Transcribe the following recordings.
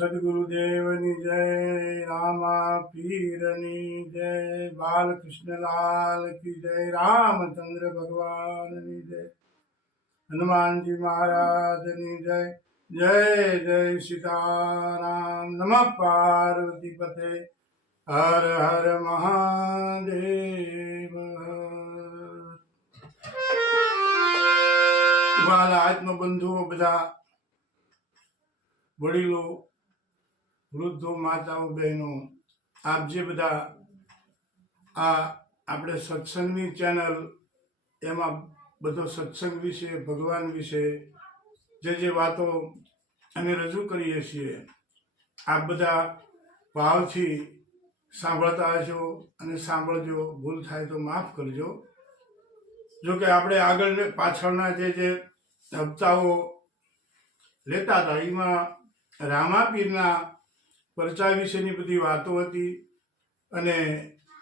સદગુરુદેવની જય, રામા પીરની જય, બાલકૃષ્ણલાલ કી જય, રામચંદ્ર ભગવાનની જય, હનુમાનજી મહારાજની જય. જય જય સીતારામ. નમઃ પાર્વતી પતે. હર હર મહાદેવ. વાલા આત્મબંધુઓ, બધા વડીલો, વૃદ્ધો, માતાઓ, બહેનો, આપ જે બધા આ આપણે સત્સંગની ચેનલ, એમાં બધો સત્સંગ વિશે, ભગવાન વિશે જે વાતો અમે રજૂ કરીએ છીએ, આપ બધા ભાવથી સાંભળતા હશો અને સાંભળજો. ભૂલ થાય તો માફ કરજો. જો કે આપણે આગળ પાછળના જે હપ્તાઓ લેતા હતા, એમાં રામાપીરના પરચા વિશેની બધી વાતો હતી અને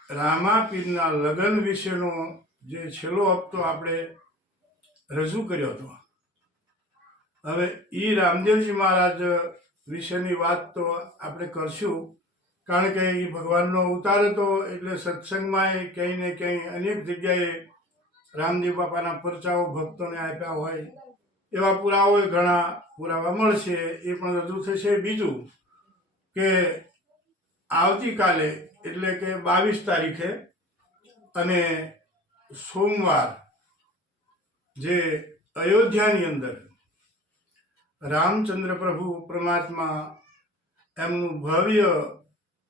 રામાપીરના લગ્ન વિશેનો જે છેલ્લો હપ્તો આપણે રજૂ કર્યો હતો. હવે એ રામદેવજી મહારાજ વિશેની વાત તો આપણે કરશું, કારણ કે એ ભગવાનનો અવતાર હતો. એટલે સત્સંગમાં ક્યાંય ને ક્યાંય અનેક જગ્યાએ રામદેવ બાપાના પરચાઓ ભક્તોને આપ્યા હોય એવા પુરાવા ઘણા પુરાવા મળશે, એ પણ રજૂ થશે. બીજું કે આવતીકાલે એટલે કે 22 તારીખે અને સોમવાર જે અયોધ્યાની અંદર રામચંદ્ર પ્રભુ પરમાત્મા એમનું ભવ્ય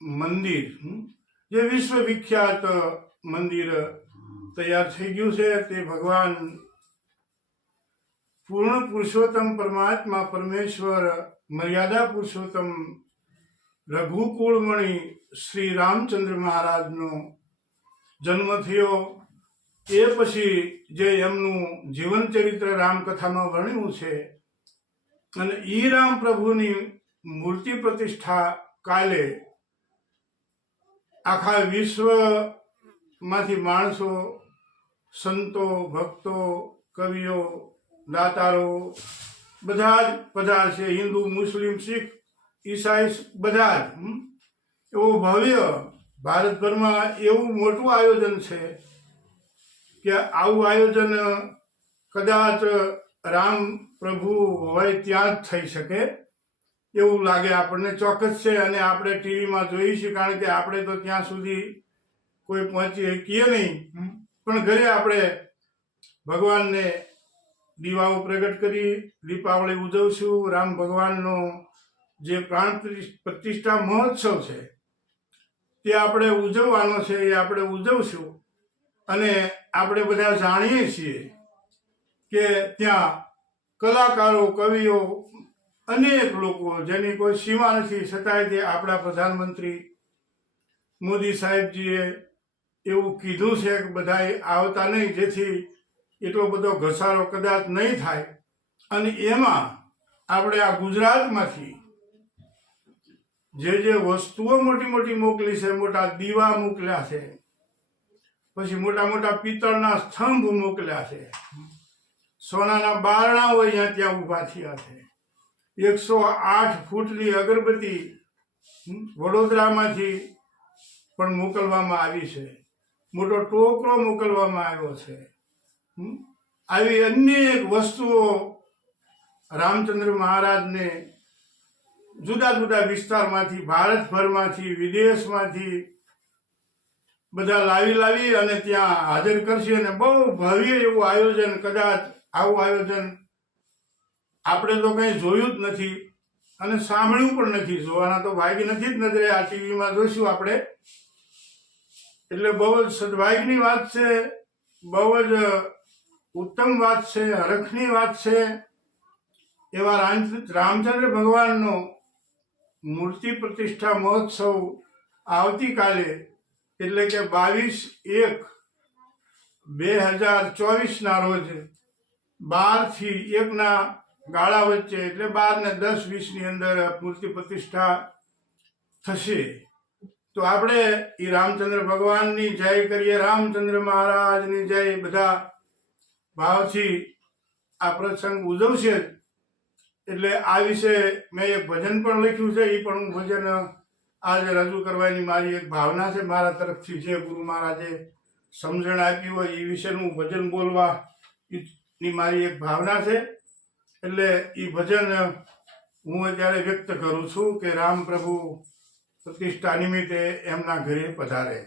મંદિર, જે વિશ્વ વિખ્યાત મંદિર તૈયાર થઈ ગયું છે, તે ભગવાન પૂર્ણ પુરુષોત્તમ પરમાત્મા પરમેશ્વર મર્યાદા પુરુષોત્તમ રઘુકુળમણી શ્રી રામચંદ્ર મહારાજનો જન્મ થયો. એ પછી જે એમનું જીવન ચરિત્ર રામકથામાં વર્ણ્યું છે, અને ઈ રામ પ્રભુની મૂર્તિ પ્રતિષ્ઠા કાલે આખા વિશ્વમાંથી માણસો, સંતો, ભક્તો, કવિઓ, દાતારો બધા જ પધારશે. હિન્દુ, મુસ્લિમ, શીખ, ઈસાઈ બધા જ. એવું ભવ્ય ભારતભરમાં એવું મોટું આયોજન છે કે આવું આયોજન કદાચ રામ પ્રભુ હોય ત્યાં જ થઈ શકે એવું લાગે આપણને. ચોક્કસ છે. અને આપણે ટીવીમાં જોઈએ છીએ, કારણ કે આપણે તો ત્યાં સુધી કોઈ પહોંચી શકીએ નહીં, પણ ઘરે આપણે ભગવાનને દીવાઓ પ્રગટ કરી દીપાવળી ઉજવશું. રામ ભગવાનનો જે પ્રાણ પ્રતિષ્ઠા મહોત્સવ છે તે આપણે ઉજવવાનો છે, એ આપણે ઉજવશું. અને આપણે બધા જાણીએ છીએ કે ત્યાં કલાકારો, કવિઓ, અનેક લોકો, જેની કોઈ સીમા નથી, છતાંય તે આપણા પ્રધાનમંત્રી મોદી સાહેબજીએ એવું કીધું છે કે બધા આવતા નહીં, જેથી એટલો બધો ઘસારો કદાચ નહીં થાય. અને એમાં આપણે આ ગુજરાતમાંથી જે વસ્તુઓ મોટી મોટી મોકલી છે, મોટા દીવા મોકલ્યા છે, પછી મોટા મોટા પિત્તળના સ્તંભ મોકલ્યા છે, સોનાના બારણાઓ અહીંયા ત્યાં ઊભા થયા છે, 108 ફૂટની અગરબત્તી વડોદરામાંથી પણ મોકલવામાં આવી છે, મોટો ટોકરો મોકલવામાં આવ્યો છે. આવી અનેક વસ્તુઓ રામચંદ્ર મહારાજને જુદા જુદા વિસ્તારમાંથી, ભારતભરમાંથી, વિદેશમાંથી બધા લાવી અને ત્યાં હાજર કરશે. અને બહુ ભવ્ય એવું આયોજન. કદાચ આવું આયોજન આપણે તો કંઈ જોયું જ નથી અને સાંભળ્યું પણ નથી. જોવાના તો ભાગ્ય નથી જ નજરે. આ ટીવીમાં જોઈશું આપણે. એટલે બહુ જ સદભાગ્યની વાત છે, બહુ જ ઉત્તમ વાત છે, હરખની વાત છે. એવા રામચંદ્ર ભગવાનનો મૂર્તિ પ્રતિષ્ઠા મહોત્સવ આવતીકાલે એટલે કે 22/1/2024 ના રોજ 12 થી 1 ના ગાળા વચ્ચે, એટલે 12 ને 10, 20 ની અંદર મૂર્તિ પ્રતિષ્ઠા થશે. તો આપણે એ રામચંદ્ર ભગવાનની જય કરીએ, રામચંદ્ર મહારાજની જય. બધા ભાવથી આ પ્રસંગ ઉજવશે. એટલે આ વિશે મેં એક ભજન પણ લખ્યું છે. એ પણ હું ભજન આજે રજૂ કરવાની મારી એક ભાવના છે. મારા તરફથી જે ગુરુ મહારાજે સમજણ આપી હોય એ વિશેનું ભજન બોલવા ની મારી એક ભાવના છે. એટલે એ ભજન હું અત્યારે વ્યક્ત કરું છું કે રામ પ્રભુ પ્રતિષ્ઠા નિમિત્તે એમના ઘરે પધારે.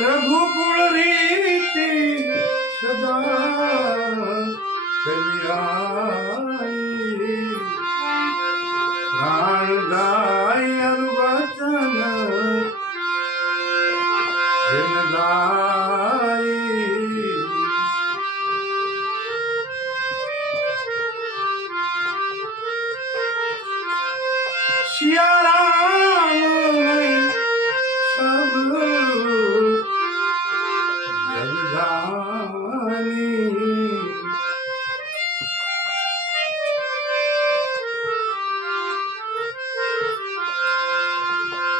રઘુકુળ રીતિ સદા ચલિયાઈ ગાણ ગાય અનુવચન જન ગાય સિયા રામ સબ જગદાની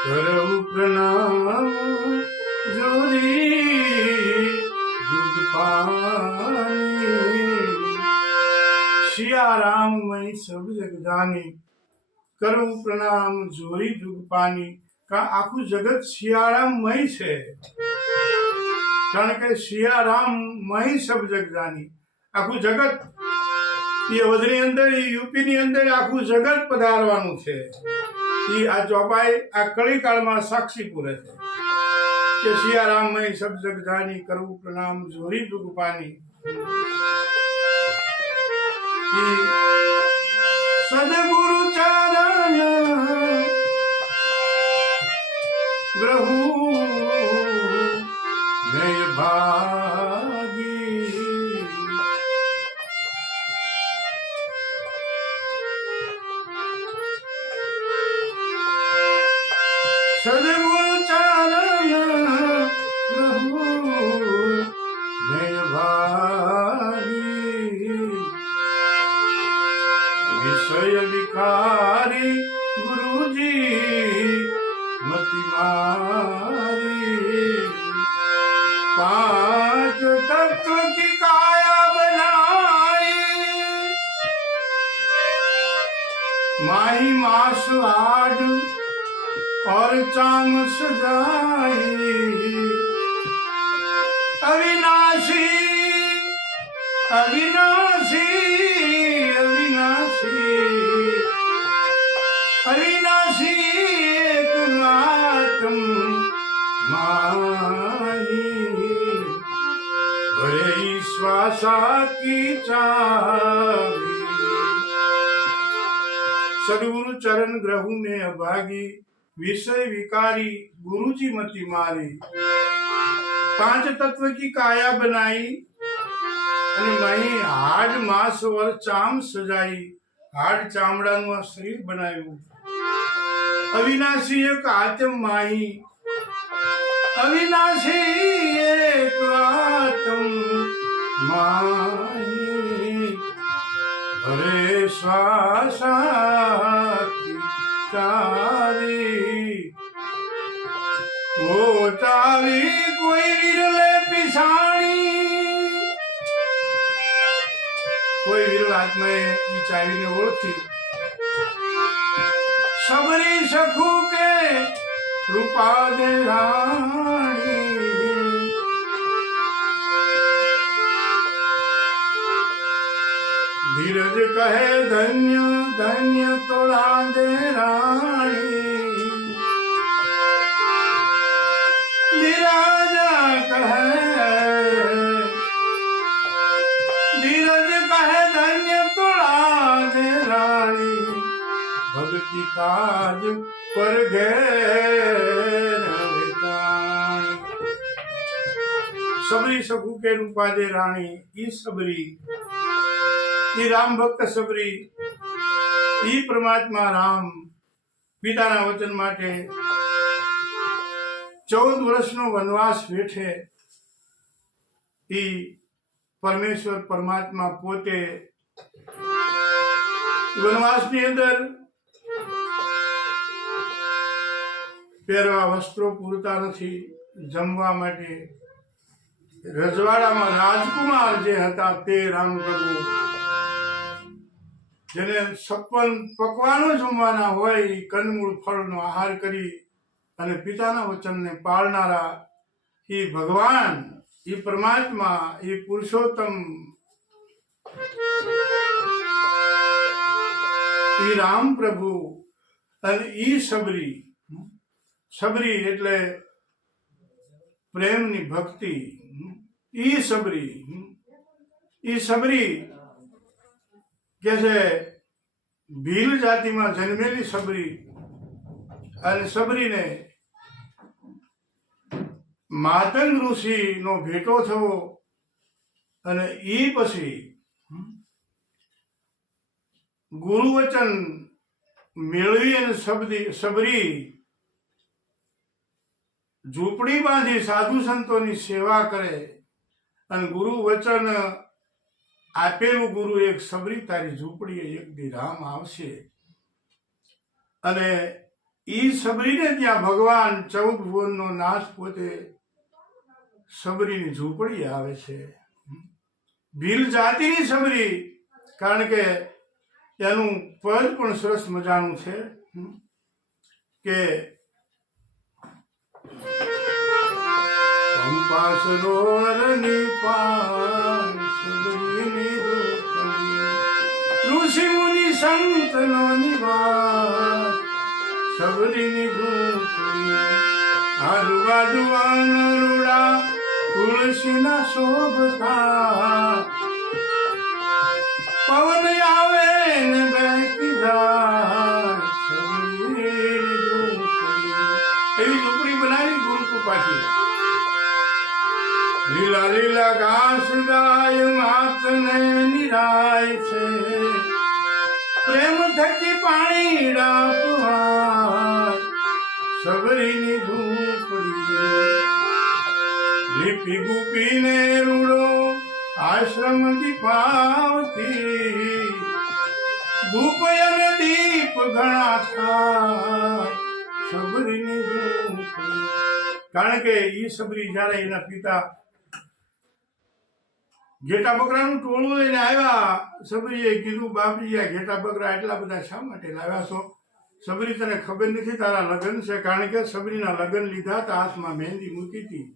કરઉ પ્રણામ જોરી દૂધ પાણી સિયા રામ મય સબ જગદાની કરવું પ્રણામ જોરી દૂધ પાણી કા આખું જગત સિયારામમય છે કારણ કે સિયારામમય સબ જગદાની આખું જગત એ અવધની અંદર યુપી ની અંદર આખું જગત પધારવાનું છે એ આ ચોપાઈ આ કળીકાળમાં સાક્ષી પૂરે છે કે સિયારામમય સબ જગદાની કરવું પ્રણામ જોરી દૂધ પાણી સદગુરુ ચરણ ગ્રહુ મેય ભાગી સદગુરુ ચરણ ગ્રહુ મેય ભાગી વિષય વિકારી ગુરુજી મતિ મારી પાંચ તત્વ की काया बनाई माही मास आड और चाम सजाई अविनाशी अविनाशी अविनाशी अविनाशी एक आत्म माही भरे श्वासा की चाबी सदगुरु चरण ग्रहु में अभागी विषय विकारी गुरुजी मति मारी पांच तत्व की काया बनाई અને મહી હાડ માંસ વર ચામ સજાઈ હાડ ચામડાનું આ શરીર બનાવ્યું અવિનાશી એક આત્મ માહી અવિનાશી એક આત્મ માહી હરે શ્વાસાથી ચાવી ઓ ચાવી કોઈ વિરલે પિસાણી કોઈ વિરલ આત્માએ ઈ ચાવીને ઓળખી સબરી સખુ કે રૂપા દે રાણી ધીરજ કહે ધન્ય ધન્ય તોળા દે રાણી ધીરજ કહે भक्ति काज पर घेर सबरी सखु के रूपा दे रानी ई सबरी ई राम भक्त सबरी ई परमात्मा राम पिताना वचन માટે 14 વર્ષનો વનવાસ વેઠે ઈ પરમેશ્વર પરમાત્મા પોતે વનવાસની અંદર પહેરવા વસ્ત્રો પૂરતા નથી જમવા માટે રજવાડામાં રાજકુમાર જે હતા તે રામ પ્રભુ જેને 56 પકવાનો જમવાના હોય એ કંદમૂળ ફળનો આહાર કરી અને પિતાના વચનને પાળનારા એ ભગવાન એ પરમાત્મા એ પુરુષોત્તમ એ રામ પ્રભુ અને ઈ સબરી સબરી એટલે પ્રેમની ભક્તિ, ઈ સબરી કે છે ભીલ જાતિમાં જન્મેલી સબરી, અને સબરીને માતંગ ઋષિ નો ભેટો થયો, અને ઈ પછી ગુરુવચન મેળવી અને સબરી ઝૂંપડી બાંધી સાધુ સંતોની સેવા કરે, અને ગુરુ વચન આપેલું ગુરુ એક સબરી તારી ઝૂંપડીએ એક દી રામ આવશે, અને ઈ સબરીને ત્યાં ભગવાન 14 ભુવનનો નાશ પોતે સબરીની ઝૂંપડી આવે છે. ભીલ જાતિની સબરી, કારણ કે એનું પદ પણ સરસ મજાનું છે કે પંપા સરોવરની પાર સબરીની ઝૂંપડી, ઋષિ મુનિ સંતનો નિવાસ સબરીની ઝૂંપડી, આજુબાજુ અનરુડા તુલસીના શોભતા, પવન આવે ને બેસી જાય સબરીની ઝૂંપડી. એવી ઝૂંપડી બનાવી ગુરુ કૃપાથી. લીલા લીલા ઘાસ ગાય માતને નિરાય છે, પ્રેમ થકી પાણી ડાપવાય સબરીની ઝૂંપડી. લીપી ગુપીને રૂડો આશ્રમ દીપાવતી, ધૂપ અને દીપ ઘણા થાય સબરીની ઝૂંપડી. કારણ કે ઈ સબરી જયારે એના પિતા ઘેટા બકરાનું ટોળું લઈને આવ્યા, સબરીએ કીધું બાપજી આ ઘેટા બકરા એટલા બધા શા માટે લાવ્યા છો? સબરી તને ખબર નથી તારા લગ્ન છે? કારણ કે સબરીના લગ્ન લીધા હતા, હાથમાં મહેંદી મૂકી હતી,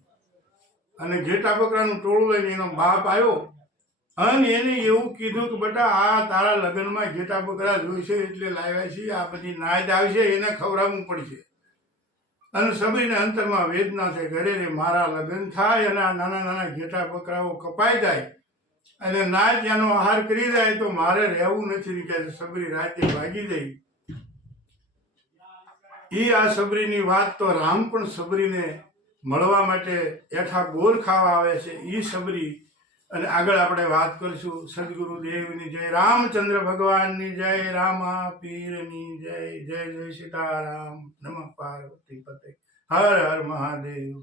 અને ઘેટા બકરાનું ટોળું લઈને એનો બાપ આવ્યો, અને એને એવું કીધું કે બેટા આ તારા લગ્નમાં ઘેટા બકરા જોઈશે એટલે લાવ્યા છીએ, આ બધી નાદ આવશે એને ખવડાવવું પડશે. અને સબરીને અંતરમાં વેદના છે, ઘરે રે મારા લગ્ન થાય અને આ નાના નાના ઘેટા બકરાઓ કપાઈ જાય અને ના ત્યાંનો આહાર કરી જાય તો મારે રહેવું નથી. કે સબરી રાતે ભાગી જઈ. આ સબરીની વાત તો રામ પણ સબરીને મળવા માટે એઠા બોર ખાવા આવે છે, ઈ સબરી. અને આગળ આપણે વાત કરીશું. સદગુરુદેવની જય, રામચંદ્ર ભગવાનની જય, રામા પીરની જય. જય જય સીતારામ. નમઃ પાર્વતી પતે. હર હર મહાદેવ.